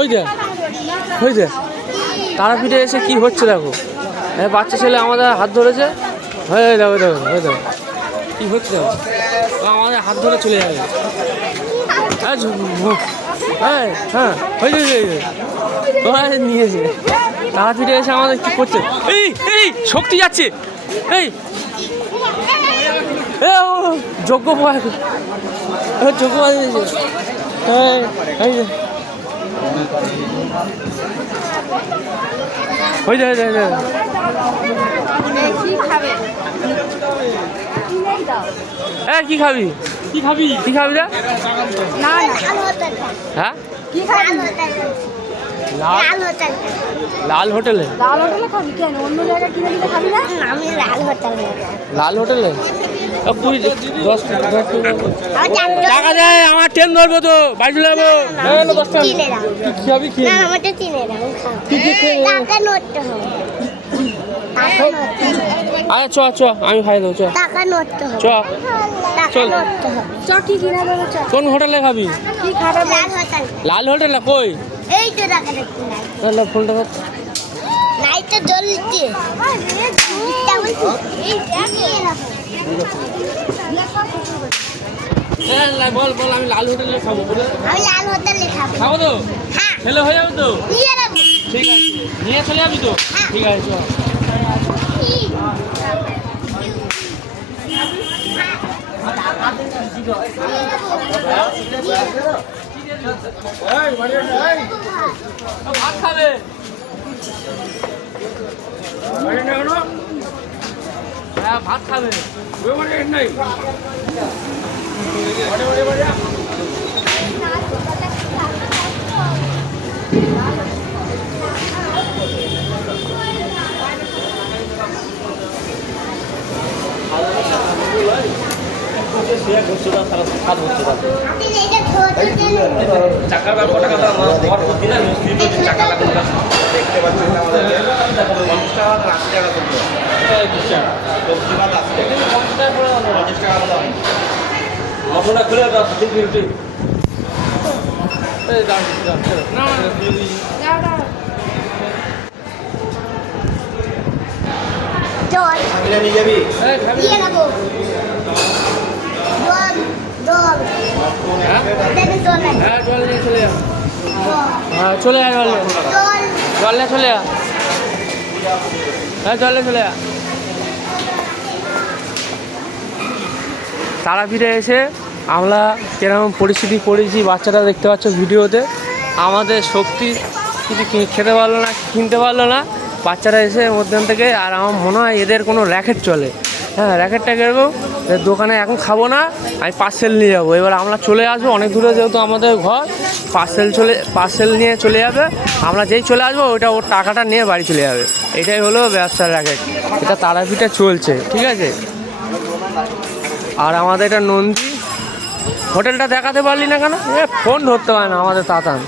ওই যে তারাপীঠে এসে কি হচ্ছে দেখো, বাচ্চা ছেলে আমাদের হাত ধরেছে, দেখো দেখো দেখো কি হচ্ছে দেখো, আমাদের হাত ধরে চলে যাবে। হ্যাঁ হ্যাঁ নিয়েছে, তারাপীঠে এসে আমাদের কি করছে, এই শক্তি যাচ্ছে, এই যোগ্য যোগ্য হয়ে যায় কি খাবি কি খাবি কি খাবি রে? হ্যাঁ লাল হোটেলে লাল হোটেলে টাকা দেয়, আমার ট্রেন ধরবো তো বাড়ি চলে যাবো। আচ্ছা চ আমি খাই দেবো, কোন হোটেলে খাবি? লাল হোটেলে কই? ফোনটা বল বল, আমি লাল হোটেলে খাবো, খাবো তো, ছেলে হয়ে যাবে তো, ঠিক আছে নিয়ে চলে যাবি তো, ঠিক আছে চল। ভাত খাবে? হ্যাঁ ভাত খাবে। চাকার ব্যাপারটা কথা চাকা দেখতে পাচ্ছেন আমাদের 50 টাকা 80 টাকা করতে সবজি ভাত আসছে 50 টাকা দাম। মশলা খুলে নিয়ে যাবি? চলে যা জলে চলে যা, হ্যাঁ জলে চলে যা। তারাপীঠে এসে আমরা কিরকম পরিস্থিতি পড়েছি বাচ্চারা দেখতে পাচ্ছ ভিডিওতে। আমাদের শক্তি কিছু খেতে পারলো না, কিনতে পারলো না বাচ্চারা এসে মধ্যখান থেকে। আর আমার মনে হয় এদের কোনো র্যাকেট চলে, হ্যাঁ র্যাকেটটা কিরকম, দোকানে এখন খাবো না, আমি পার্সেল নিয়ে যাবো। এবার আমরা চলে আসবো, অনেক দূরে যেহেতু আমাদের ঘর, পার্সেল নিয়ে চলে যাবে। আমরা যেই চলে আসবো ওইটা ওর টাকাটা নিয়ে বাড়ি চলে যাবে। এটাই হলো ব্যবসার র্যাকেট, এটা তারাপীঠে চলছে, ঠিক আছে। আর আমাদের এটা নন্দী হোটেলটা দেখাতে পারলি না কেন? ফোন ধরতে পারে না আমাদের তাতান।